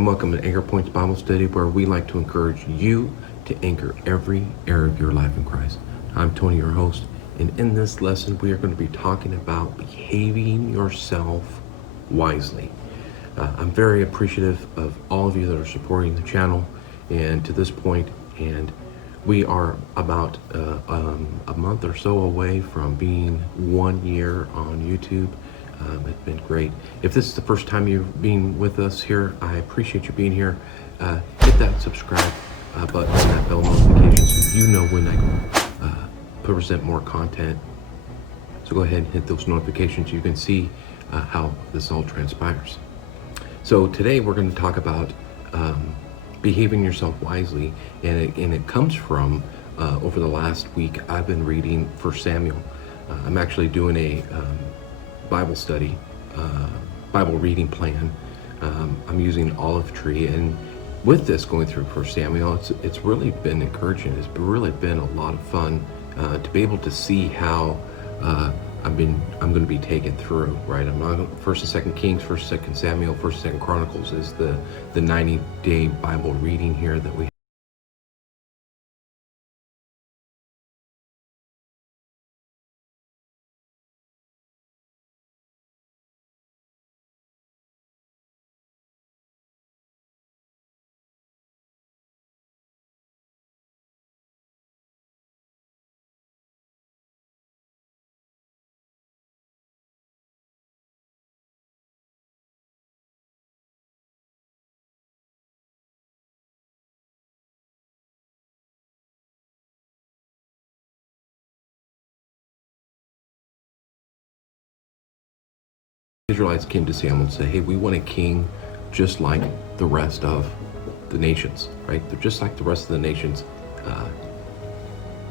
and welcome to Anchor Points Bible Study, where we like to encourage you to anchor every area of your life in Christ. I'm Tony, your host, and in this lesson, we are going to be talking about behaving yourself wisely. I'm very appreciative of all of you that are supporting the channel and to this point, and we are about a month or so away from being 1 year on YouTube. It's been great. If this is the first time you've been with us here, I appreciate you being here. Hit that subscribe button and that bell notification so you know when I present more content. So go ahead and hit those notifications. You can see how this all transpires. So today we're going to talk about behaving yourself wisely, and it comes from over the last week I've been reading 1 Samuel. I'm actually doing a Bible study, Bible reading plan. I'm using Olive Tree, and with this going through 1 Samuel, it's really been encouraging. It's really been a lot of fun to be able to see how I'm going to be taken through. Right, I'm not 1st and 2nd Kings, 1st, 2nd Samuel, 1st, 2nd Chronicles is the 90-day Bible reading here that we. Israelites came to Samuel and said, hey, we want a king just like the rest of the nations, right? They're just like the rest of the nations.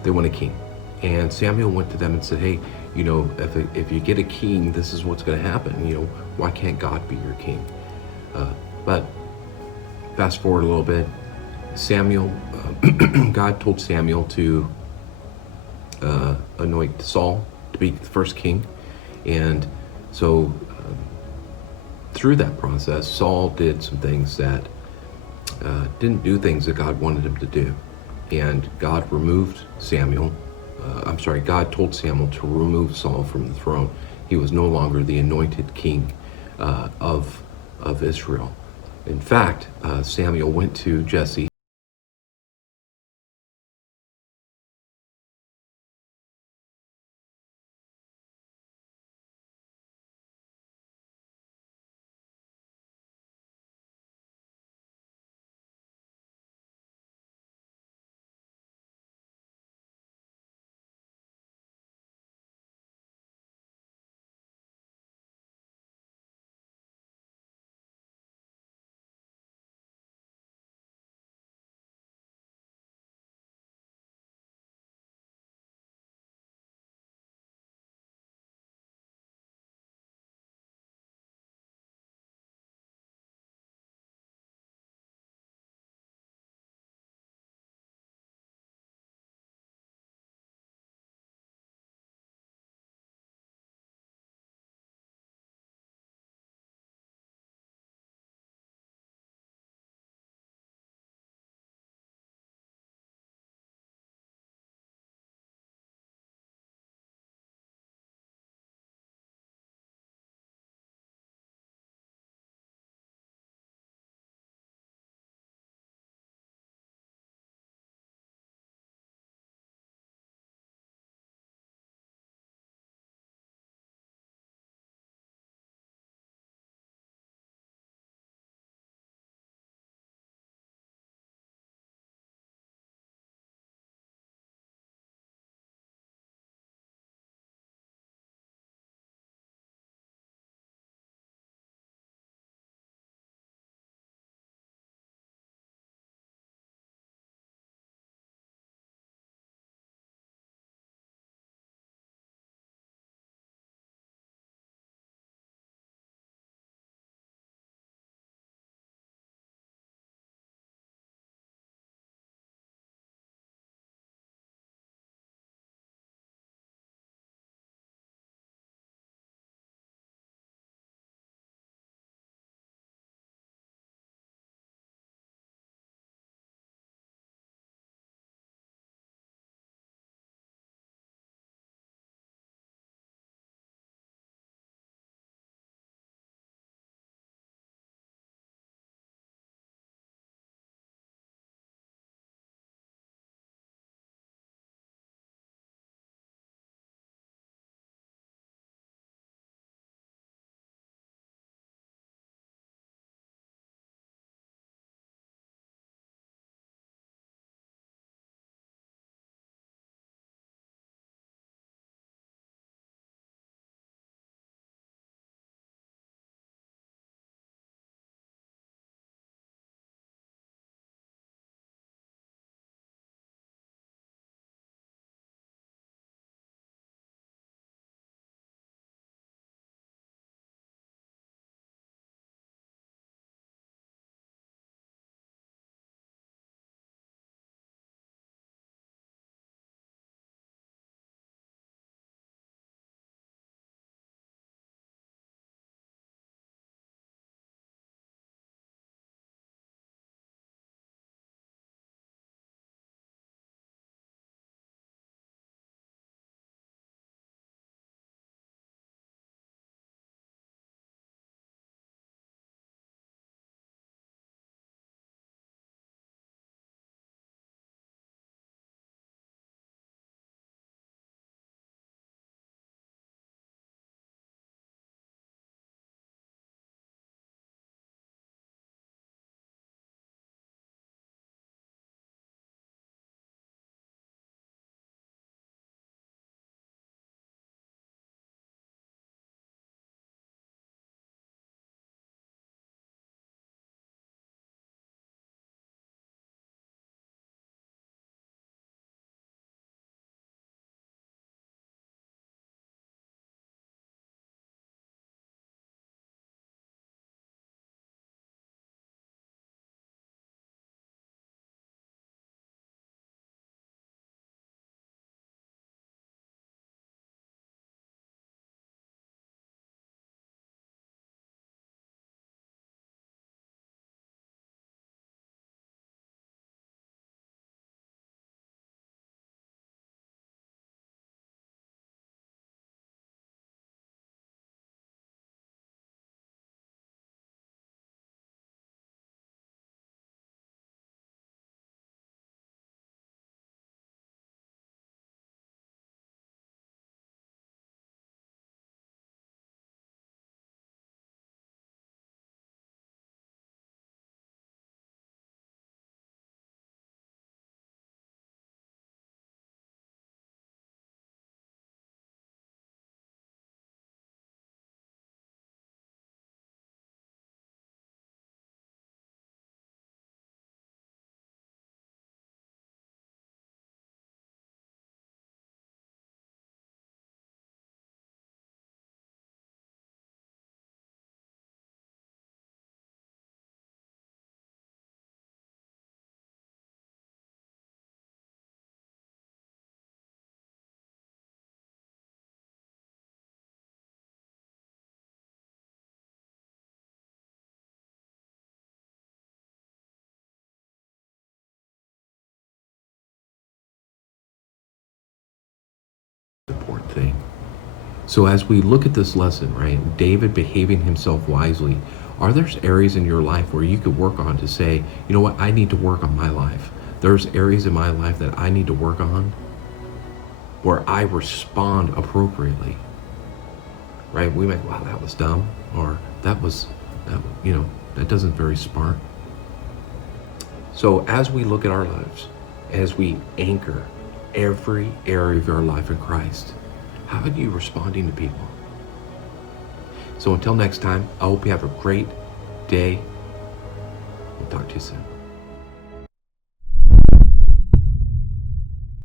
They want a king. And Samuel went to them and said, hey, you know, if you get a king, this is what's going to happen. You know, why can't God be your king? But fast forward a little bit, Samuel, God told Samuel to anoint Saul to be the first king. And so through that process, Saul did some things that didn't do things that God wanted him to do. And God removed Samuel. God told Samuel to remove Saul from the throne. He was no longer the anointed king of Israel. In fact, Samuel went to Jesse thing. So as we look at this lesson, right, David behaving himself wisely, are there areas in your life where you could work on to say, you know what, I need to work on my life. There's areas in my life that I need to work on where I respond appropriately, right? We might, wow, that was dumb, or that doesn't very smart. So as we look at our lives, as we anchor every area of our life in Christ, how are you responding to people? So until next time, I hope you have a great day. We'll talk to you soon.